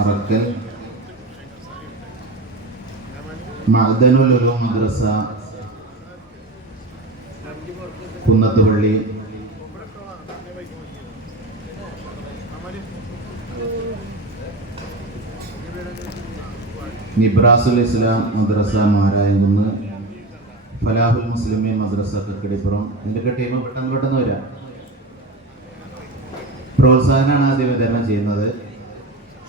അറക്കൽ, മഅ്ദനുൽ ഉലൂം മദ്രസ കുന്നത്തുപള്ളി, നിബ്രാസുൽ ഇസ്ലാം മദ്രസ മാരായംകുന്ന്, ഫലാഹുൽ മുസ്ലിമീൻ മദ്രസ കക്കിടിപ്പുറം. ഇതിൻ്റെയൊക്കെ ടീം പെട്ടെന്ന് വരാം. പ്രോത്സാഹനമാണ് ആദ്യം വിതരണം ചെയ്യുന്നത്.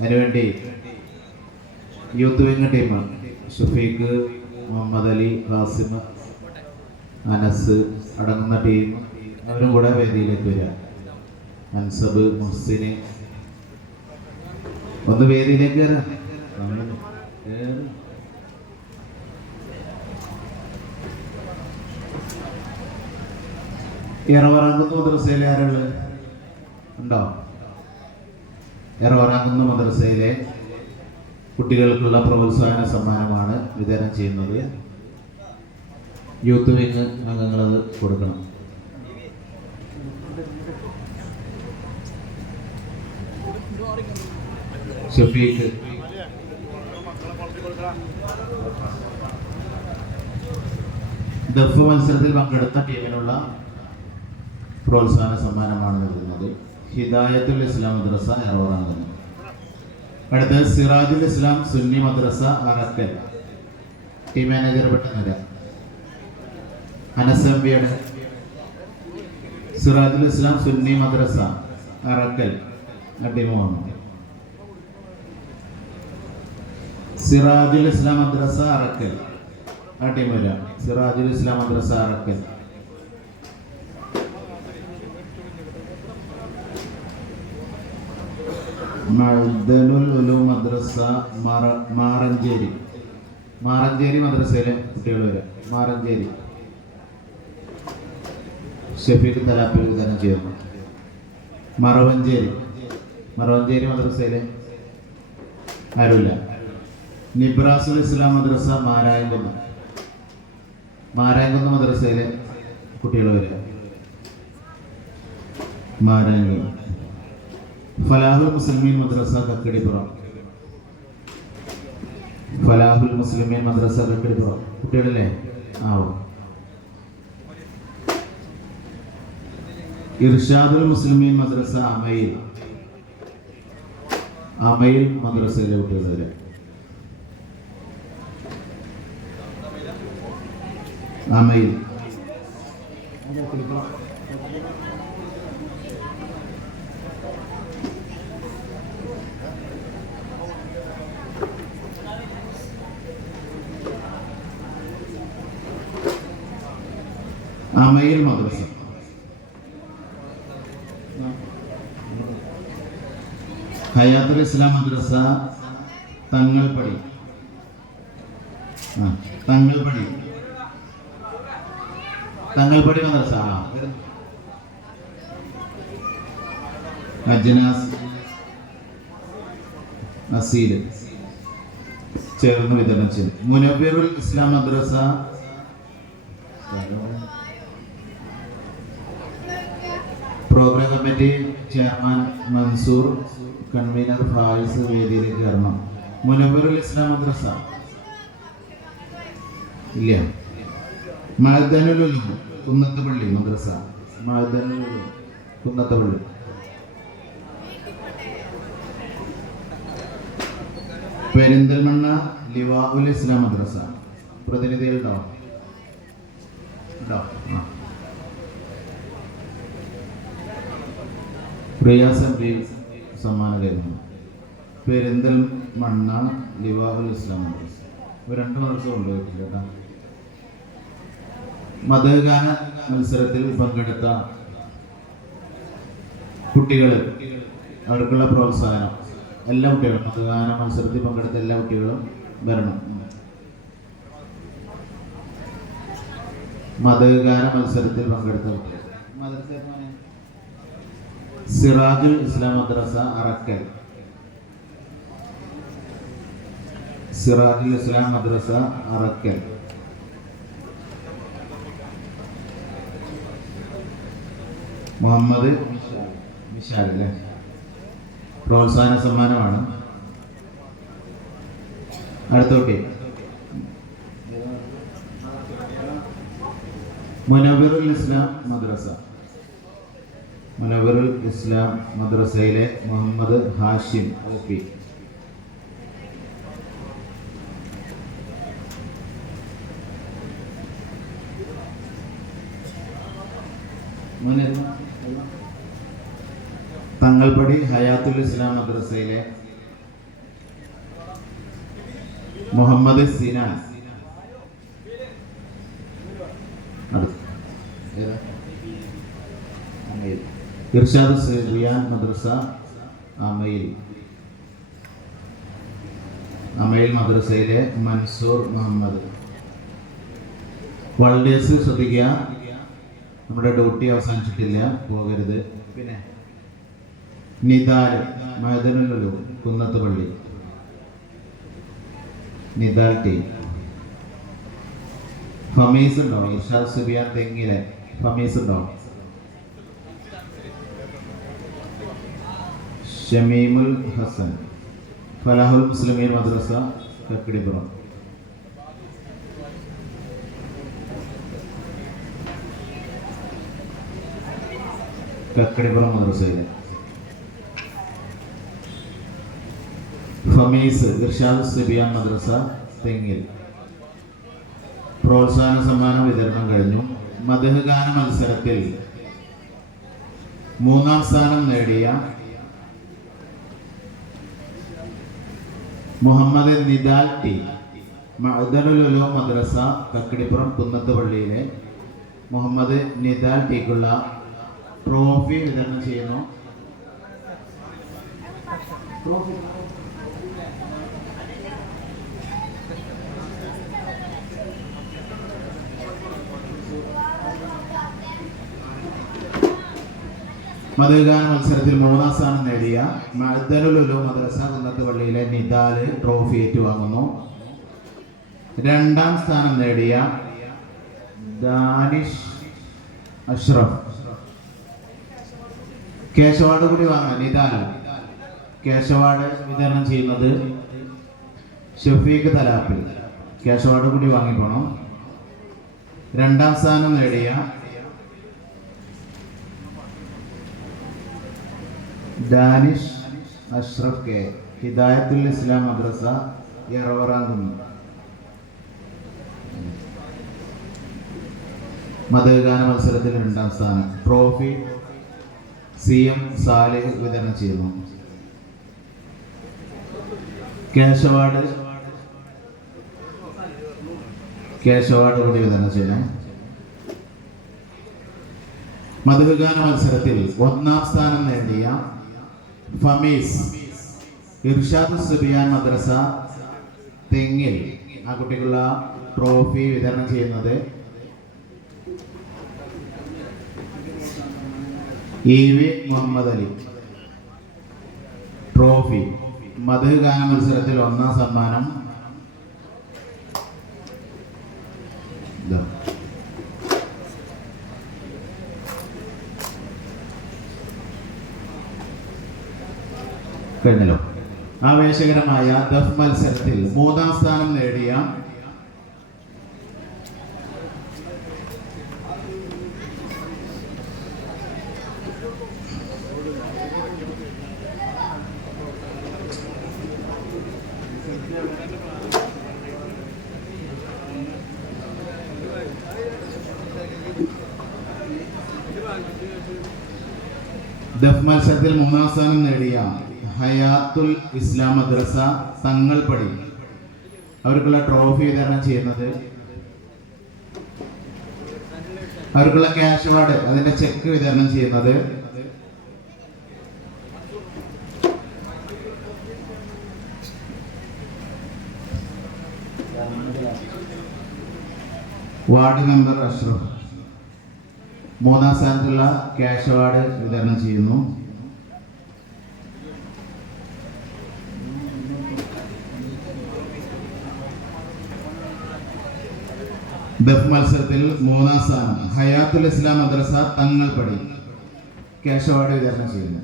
അതിനുവേണ്ടി youth wing team Shafeeq, Muhammad Ali, Qasim, Anas അടങ്ങുന്ന ടീം അവരും കൂടെ വേദിയിലേക്ക് വരിക. അൻസബ്, മുഹ്സിന് ഒന്ന് വേദിയിലേക്ക് വരാം. ഇറവറാങ്കുന്ന് മദ്രസയിലെ ആരുള്ളത് ഉണ്ടോ? ഇറവറാങ്കുന്ന് മദ്രസയിലെ കുട്ടികൾക്കുള്ള പ്രോത്സാഹന സമ്മാനമാണ് വിതരണം ചെയ്യുന്നത്. യൂത്ത് വിങ് അംഗങ്ങളത് കൊടുക്കണം. ഷഫീഖ്, ദഫ് മത്സരത്തിൽ പങ്കെടുത്ത ടീമിനുള്ള പ്രോത്സാഹന സമ്മാനമാണ് നൽകുന്നത്. ഹിദായത്തുൽ ഇസ്ലാം മദ്രസ ഇറവറാങ്കുന്ന്. അടുത്ത് സിറാജുൽ ഇസ്ലാം സുന്നി മദ്രസ അറക്കൽ. ടീം മാനേജർ പെട്ടെന്ന് അനസംബിയുടെ സിറാജുൽ ഇസ്ലാം സുന്നി മദ്രസ അറക്കൽ ടീം വന്നു. സിറാജുൽ ഇസ്ലാം മദ്രസ അറക്കൽ ആ ടീം വരാം. സിറാജുൽ ഇസ്ലാം മദ്രസ അറക്കൽ. മഅ്ദനുൽ ഉലൂം മദ്രസ മാറഞ്ചേരി. മാറഞ്ചേരി മദ്രസയിലെ കുട്ടികൾ വരാം. മാറഞ്ചേരി ഷഫീഖ് തലാപ്പിൽ വിതരണം ചെയ്യുന്നു. മറവഞ്ചേരി മദ്രസയിലെ ആരുമില്ല. നിബ്രാസുൽ ഇസ്ലാം മദ്രസ മാരായംകുന്ന് മദ്രസയിലെ കുട്ടികൾ വരിക. മാരായംകുന്ന്. ഫലാഹുൽ മുസ്ലിമീൻ മദ്രസ കക്കിടിപ്പുറം. ഫലാഹുൽ മുസ്ലിമീൻ മദ്രസ കക്കിടിപ്പുറം കുട്ടികളില്ലേ? ആവും. ഇർഷാദുൽ മുസ്ലിമീൻ മദ്രസ അമയിൽ മദ്രസയിലെ കുട്ടികൾ വരെ. അമയിൽ. അമയിൽ മദ്രസ. ഹയാത്തുൽ ഇസ്ലാം മദ്രസ തങ്ങൾപടി. തങ്ങൾപടി മദ്രസ. അജ്നാസ് നസീൽ ചേർന്ന് വിതരണം ചെയ്തു. Munavvirul Islam Madrasa programme committee chairman Mansoor, convener Faiz വേദിയിലേക്ക് കയറണം. മുനവ്വിറുൽ ഇസ്ലാം മദ്രസ ഇല്ല. മഅ്ദനുൽ ഉലൂം കുന്നത്തുപള്ളി മദ്രസ. മഅ്ദനുൽ ഉലൂം കുന്നത്തുപള്ളി. പെരിന്തൽമണ്ണ ലിവാഉൽ ഇസ്ലാം മദ്രസ. പ്രതിനിധികളുണ്ടോ? പ്രയാസം സമ്മാനം. പെരിന്തൽമണ്ണ ലിവാഉൽ ഇസ്ലാം മദ്രസ. രണ്ട് മദ്രസ കൊണ്ടുപോയിട്ടില്ല കേട്ടോ. മതഗാന മത്സരത്തിൽ പങ്കെടുത്ത കുട്ടികൾ, അവർക്കുള്ള പ്രോത്സാഹനം. എല്ലാ കുട്ടികളും മതഗാന മത്സരത്തിൽ പങ്കെടുത്ത എല്ലാ കുട്ടികളും വരണം. മതഗാന മത്സരത്തിൽ പങ്കെടുത്ത കുട്ടികൾ. സിറാജുൽ ഇസ്ലാം മദ്രസ അറക്കൽ. സിറാജുൽ ഇസ്ലാം മദ്രസ അറക്കൽ. മുഹമ്മദ് മിഷാൽ അല്ലേ? പ്രോത്സാഹന സമ്മാനമാണ്. അടുത്തോട്ടി മുനവ്വിറുൽ ഇസ്ലാം മദ്രസ. മുനവ്വിറുൽ ഇസ്ലാം മദ്രസയിലെ മുഹമ്മദ് ഹാഷിം OP. തങ്ങൾപടി ഹയാത്തുൽ ഇസ്ലാം മദ്രസയിലെ മുഹമ്മദ് സിനാൻ. ഇർഷാദ് സിറിയാൻ മദ്രസ അമയിൽ മദ്രസയിലെ മൻസൂർ മുഹമ്മദ്. വളണ്ടിയേഴ്സ് ശ്രദ്ധിക്കുക, നമ്മുടെ ഡ്യൂട്ടി അവസാനിച്ചിട്ടില്ല, പോകരുത്. പിന്നെ നിദാൽ മൈദനുല്ലു കുന്നത്ത് പള്ളി, നിദാൽ ടീം. ഫമീസ് ഉണ്ടോ? ഇർഷാദ് സുബിയാൻ തെങ്ങിലെ ഫമീസ് ഉണ്ടോ? ഷമീമുൽ ഹസൻ ഫലാഹുൽ മുസ്ലിമീൻ മദ്രസ കക്കിടിപ്പുറം. കക്കിടിപ്പുറം മദ്രസയിലെ ഫമീസ് ഇർഷാദ് സുബിയാൻ മദ്രസ തെങ്ങിൽ. പ്രോത്സാഹന സമ്മാനം വിതരണം കഴിഞ്ഞു. മദ്ഹ് ഗാന മത്സരത്തിൽ 3ാം സ്ഥാനം നേടിയ മുഹമ്മദ് നിദാൽ ടി മഅ്ദനുൽ ഉലൂം മദ്രസ കക്കിടിപ്പുറം കുന്നത്ത് പള്ളിയിലെ മുഹമ്മദ് നിദാൽ ടിക്കുള്ള ട്രോഫി വിതരണം ചെയ്യുന്നു. മദ്ഹ് മത്സരത്തിൽ 3ാം സ്ഥാനം നേടിയ മഅ്ദനുൽ ഉലൂം മദ്രസ കുന്നത്ത് പള്ളിയിലെ നിദാൽ ട്രോഫി ഏറ്റുവാങ്ങുന്നു. 2ാം സ്ഥാനം നേടിയ ദാനിഷ് അഷ്റഫ് കേശവാട് കൂടി വാങ്ങാൻ നിദാൽ കേശവാട് വിതരണം ചെയ്യുന്നത് ഷഫീഖ് തലാപ്പിൽ. കേശവാട് കൂടി വാങ്ങിപ്പോണം. 2ാം സ്ഥാനം നേടിയ ദാനിഷ് അഷ്റഫ് കെ ഹിദായത്തുൽ ഇസ്ലാം മദ്രസ യറവറാങ്കുന്ന്. മദ്ഹ് ഗാന മത്സരത്തിൽ 2ാം സ്ഥാനം. ട്രോഫി CM സാലിഹ് വിതരണം ചെയ്യുന്നു. കേശവാട് കൂടി വിതരണം ചെയ്യണം. മദ്ഹ് ഗാന മത്സരത്തിൽ 1ാം സ്ഥാനം നേടിയ ഫമീസ് ഇർഷാദ് സുബിയാൻ മദ്രസ തെങ്ങിൽ. ആ കുട്ടിക്കുള്ള ട്രോഫി വിതരണം ചെയ്യുന്നത് EV മുഹമ്മദ് അലി. ട്രോഫി മദ്ഹ് ഗാന മത്സരത്തിൽ 1ാം സമ്മാനം കഴിഞ്ഞല്ലോ. ആവേശകരമായ ദഫ് മത്സരത്തിൽ 3ാം സ്ഥാനം നേടിയ ദഫ് മത്സരത്തിൽ 3ാം സ്ഥാനം നേടിയ ഹയാത്തുൽ ഇസ്ലാം മദ്രസ തങ്ങൾപടി. അവർക്കുള്ള ട്രോഫി വിതരണം ചെയ്യുന്നത്, അവർക്കുള്ള ക്യാഷ് അവാർഡ്, അതിന്റെ ചെക്ക് വിതരണം ചെയ്യുന്നത് വാർഡ് മെമ്പർ അഷ്റഫ്. 3ാം സ്ഥാനത്തുള്ള ക്യാഷ് അവാർഡ് വിതരണം ചെയ്യുന്നു. ദഫ് മത്സരത്തിൽ 3ാം സ്ഥാനം ഹയാത്തുൽ ഇസ്ലാം മദ്രസ തങ്ങൾപടി. ക്യാഷ് അവാർഡ് വിതരണം ചെയ്യുന്നു.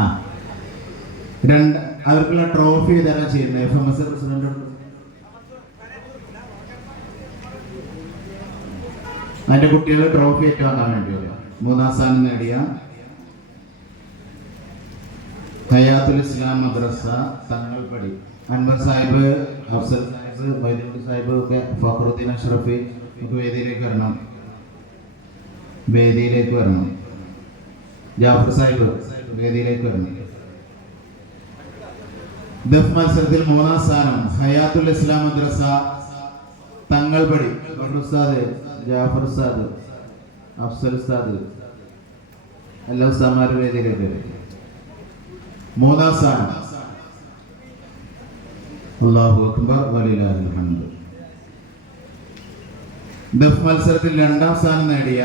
ആ രണ്ട് അവർക്കുള്ള ട്രോഫി ഇതാണ് ചെയ്യുന്നത്. FMS പ്രസിഡന്റ് അതിന്റെ കുട്ടികൾ ട്രോഫി ഏറ്റുവാങ്ങാൻ വേണ്ടി വരും. 3ാം സ്ഥാനം നേടിയ ഹയാത്തുൽ ഇസ്ലാം മദ്രസ തങ്ങൾപടി അൻവർ സാഹിബ്, അഫ്സൽ സാഹിബ്, മൈദൂർ സാഹിബ് ഒക്കെ, ഫഖറുദ്ദീൻ അഷ്റഫി ഒക്കെ വേദിയിലേക്ക് വരണം. ജാഫർ സാഹിബ് വേദിയിലേക്ക് വരണം. ദഫ് മത്സരത്തിൽ 3ാം സ്ഥാനം ഹയാത്തുൽ ഇസ്ലാം മദ്രസ തങ്ങൾപടി ഉസ്താദ്, ജാഫർ ഉസ്താദ്, അഫ്സൽ ഉസ്താദ്, എല്ലാ ഉസ്താദുമാരും വേദിയിലേക്ക് വരും. 3ാം സ്ഥാനം. അല്ലാഹു അക്ബർ വലില്ലാഹിൽ ഹംദ്. ദഫ് മത്സരത്തിൽ 2ാം സ്ഥാനം നേടിയ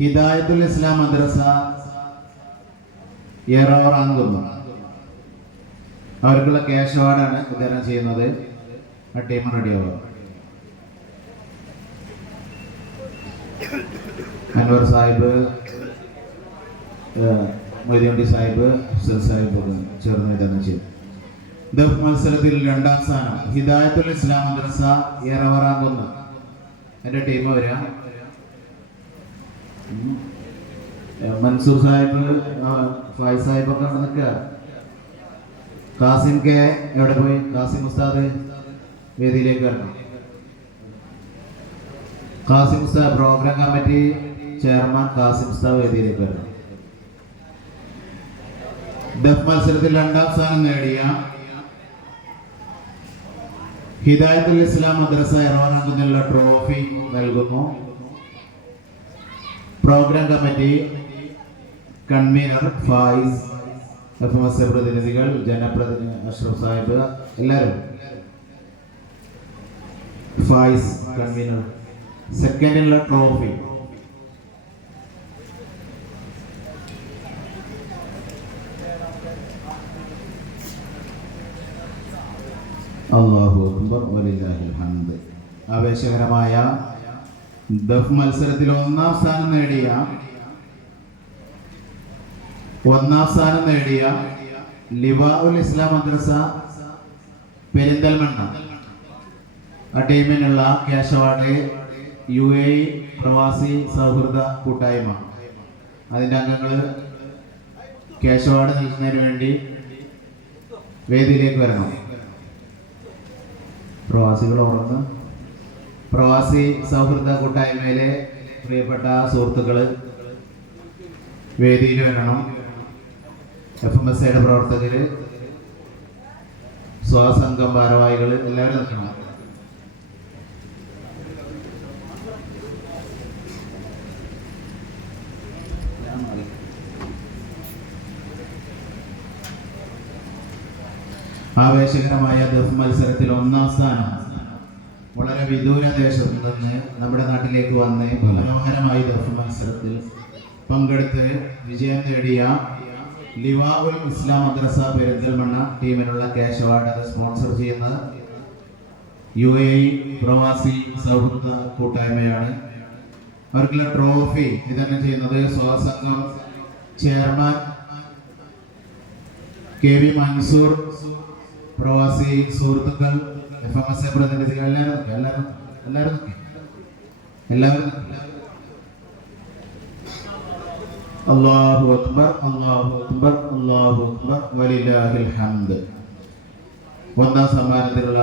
ഹിദായത്തുൽ ഇസ്ലാം മദ്രസ എറോറാങ്കുന്ന് അവർക്കുള്ള ക്യാഷ് അവാർഡാണ് വിതരണം ചെയ്യുന്നത്. ആ ടീം റെഡിയാവുക. അൻവർ സാഹിബ്, മൊയ്തീൻ സാഹിബ്, അഫ്സൽ സാഹിബ് ചേർന്ന് വിതരണം ചെയ്യും. ദഫ് മത്സരത്തിൽ 2ാം സ്ഥാനം ഹിദായത്തുൽ ഇസ്ലാം മദ്രസ എറോറാങ്കുന്ന്. എൻ്റെ ടീം വരാം. മൻസൂർ സാഹിബ്, ഫായിസ് സാഹിബ് ഒക്കെ നിൽക്കുക. കാസിം കെ എവിടെ പോയി? കാസിം ഉസ്താദ് വേദിയിലേക്ക് വരണം. കാസിം ഉസ്താദ് പ്രോഗ്രാം കമ്മിറ്റി ചെയർമാൻ കാസിം ഉസ്താദ് വേദിയിലേക്ക് വരണം. ദഫ് മത്സരത്തിൽ 2ാം സ്ഥാനം നേടിയ ഹിദായത്തുൽ ഇസ്ലാം മദ്രസ എറോറാങ്കുന്നുള്ള ട്രോഫി നൽകുന്നു. Programme committee convener Faiz, FMS പ്രതിനിധികൾ, ജനപ്രതിനിധി അഷ്റഫ് സാഹിബ്, എല്ലാവരും. ഫായിസ് കൺവീനർ. സെക്കൻഡിനുള്ള ട്രോഫി അല്ലാഹു അക്ബർ വലില്ലാഹിൽ ഹംദ്. ആവേശകരമായ ദഫ് മത്സരത്തിൽ 1ാം സ്ഥാനം നേടിയ ലിവാഉൽ ഇസ്ലാം മദ്രസ പെരിന്തൽമണ്ണ ആ ടീമിനുള്ള ക്യാഷ് അവാർഡ് UAE പ്രവാസി സൗഹൃദ കൂട്ടായ്മ അതിൻ്റെ അംഗങ്ങൾ ക്യാഷ് അവാർഡ് നൽകുന്നതിന് വേണ്ടി വേദിയിലേക്ക് വരണം. പ്രവാസികളോടൊന്ന് പ്രവാസി സൗഹൃദ കൂട്ടായ്മയിലെ പ്രിയപ്പെട്ട സുഹൃത്തുക്കൾ വേദിയിൽ വരണം. FMSയുടെ പ്രവർത്തകര്, സ്വാസംഘം ഭാരവാഹികൾ എല്ലാവരും നിൽക്കണം. ആവേശകരമായ ദഫ് മത്സരത്തിൽ 1ാം സ്ഥാനം വളരെ വിദൂര ദേശത്ത് നിന്ന് നമ്മുടെ നാട്ടിലേക്ക് വന്ന് മനോഹരമായി ദഫ് മത്സരത്തിൽ പങ്കെടുത്ത് വിജയം നേടിയ ലിവാഉൽ ഇസ്ലാം മദ്രസ പെരിന്തൽമണ്ണ ടീമിനുള്ള ക്യാഷ് അവാർഡ് അത് സ്പോൺസർ ചെയ്യുന്ന UAE പ്രവാസി സൗഹൃദ കൂട്ടായ്മയാണ്. അവർക്കുള്ള ട്രോഫി വിതരണം ചെയ്യുന്നത് സ്വാസംഘം ചെയർമാൻ KV മൻസൂർ, പ്രവാസി സുഹൃത്തുക്കൾ, FMS പ്രതിനിധികൾ, എല്ലാവരും അല്ലാഹു അക്ബർ അല്ലാഹു അക്ബർ അല്ലാഹു അക്ബർ വലില്ലാഹിൽ ഹംദ്. 1ാം സമ്മാനത്തിനുള്ള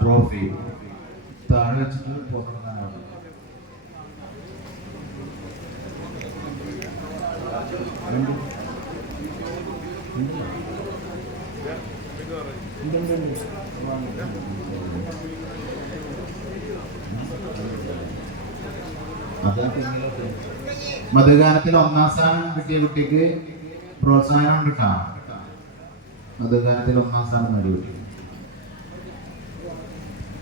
ട്രോഫി താഴെ വെച്ചിട്ട് പുറത്തിറങ്ങാനാണ്. മധുഗാനത്തിൽ 1ാം സ്ഥാനം കിട്ടിയ കുട്ടിക്ക് പ്രോത്സാഹനം കിട്ടാം. മധുഗാനത്തിൽ 1ാം സ്ഥാനം നേടി കുട്ടി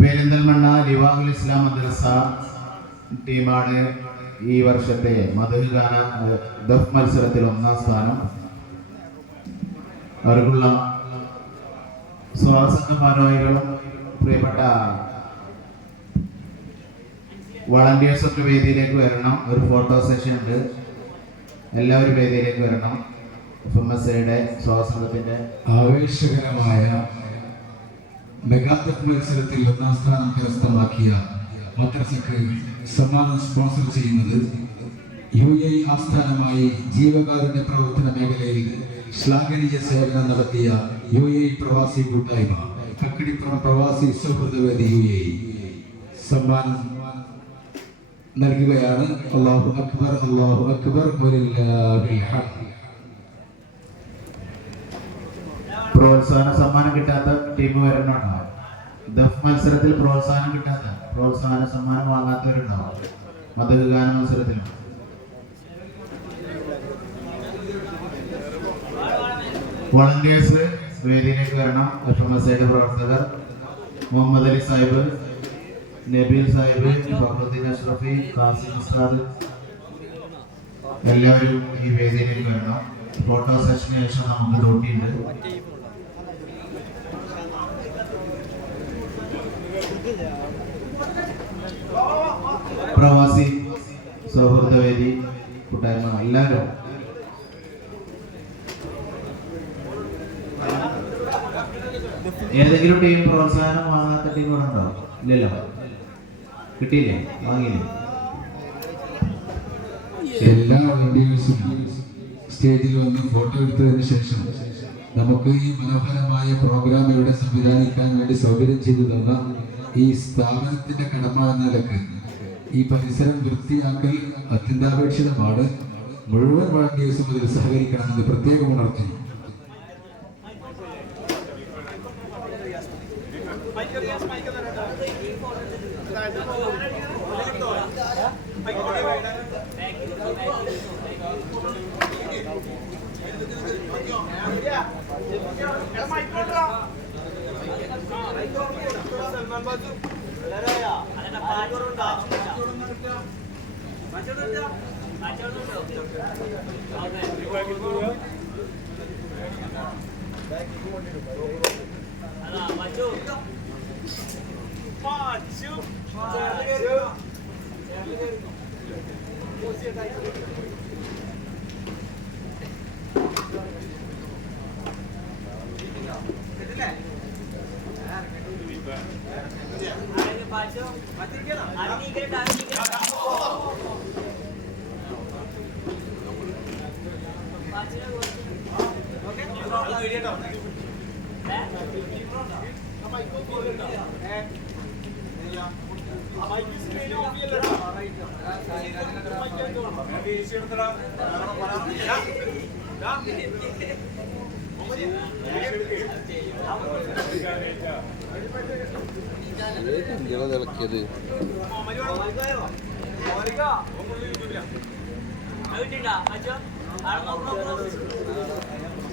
പെരിന്തൽമണ്ണ ലിവാഉൽ ഇസ്ലാം മദ്രസ ടീമാണ് ഈ വർഷത്തെ മധുഗാന ദഫ് മത്സരത്തിൽ 1ാം സ്ഥാനം. അവർക്കുള്ള സ്വാസംഘ ഭാരവാഹികളും പ്രിയപ്പെട്ട വളണ്ടിയേഴ്സ് ഒക്കെ വേദിയിലേക്ക് വരണം. ഒരു ഫോട്ടോ സെഷൻ ഉണ്ട്. എല്ലാവരും വേദിയിലേക്ക് വരണം. FMSAയുടെ സ്വാതന്ത്ര്യത്തിന്റെ ആവേശകരമായ മെഗാത്തഫ് മത്സരത്തിൽ 1ാം സ്ഥാനം കരസ്ഥമാക്കിയ മദ്രസക്ക് സമ്മാനം സ്പോൺസർ ചെയ്യുന്നത് UAE ആസ്ഥാനമായി ജീവകാരുണ്യ പ്രവർത്തന മേഖലയിൽ ശ്ലാഘനീയ സേവനം നടത്തിയ UAE പ്രവാസി കൂട്ടായ്മ കക്കിടിപ്പുറം പ്രവാസി സൗഹൃദവേദി UAE സമ്മാനം നൽകുകയാണ്. അല്ലാഹു അക്ബർ, അല്ലാഹു അക്ബർ, വലില്ലാഹിൽ ഹംദ്. പ്രോത്സാഹന സമ്മാനം കിട്ടാത്ത ടീം വരണുണ്ടാവും. ദഫ് മത്സരത്തിൽ പ്രോത്സാഹനം കിട്ടാത്ത, പ്രോത്സാഹന സമ്മാനം വാങ്ങാത്തവരുണ്ടാവും. മതഗാന മത്സരത്തിലും വളണ്ടിയേഴ്സ് വേദിയിലേക്ക് വരണം. FMSAയുടെ പ്രവർത്തകർ മുഹമ്മദ് അലി സാഹിബ്, നബീൽ സാഹിബ്, ഫഖറുദ്ദീൻ അഷ്റഫി, ഖാസിം ഉസ്താദ് എല്ലാവരും ഈ വേദിയിലേക്ക് വരണം. ഫോട്ടോ സെഷന് ശേഷം നമുക്ക് ഡ്യൂട്ടിയുണ്ട്. പ്രവാസി സൗഹൃദവേദി കൂട്ടായ്മ എല്ലാവരും ഏതെങ്കിലും ടീം പ്രോത്സാഹനം വാങ്ങാത്ത ടീം കൂടെ ഉണ്ടോ? ഇല്ലല്ലോ, കിട്ടിയില്ലേ? വാങ്ങിയില്ലേ? എല്ലാ വളണ്ടിയേഴ്സും സ്റ്റേജിൽ വന്ന് ഫോട്ടോ എടുത്തതിന് ശേഷം നമുക്ക് ഈ മനോഹരമായ പ്രോഗ്രാം ഇവിടെ സംവിധാനിക്കാൻ വേണ്ടി സൗകര്യം ചെയ്തു തന്ന ഈ സ്ഥാപനത്തിന്റെ കടമ എന്ന നിലക്ക് ഈ പരിസരം വൃത്തിയാക്കൽ അത്യന്താപേക്ഷിതമാണ്. മുഴുവൻ വളണ്ടിയേഴ്സും അതിൽ സഹകരിക്കണമെന്ന് പ്രത്യേകം ഉണർത്തുന്നു.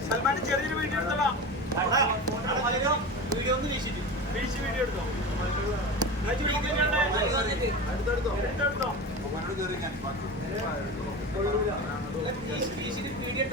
സൽമാൻ ചെറിയൊരു വീഡിയോ എടുത്തോ. വീഡിയോ ഒന്ന് വീഡിയോ എടുത്തോ. വീഡിയോ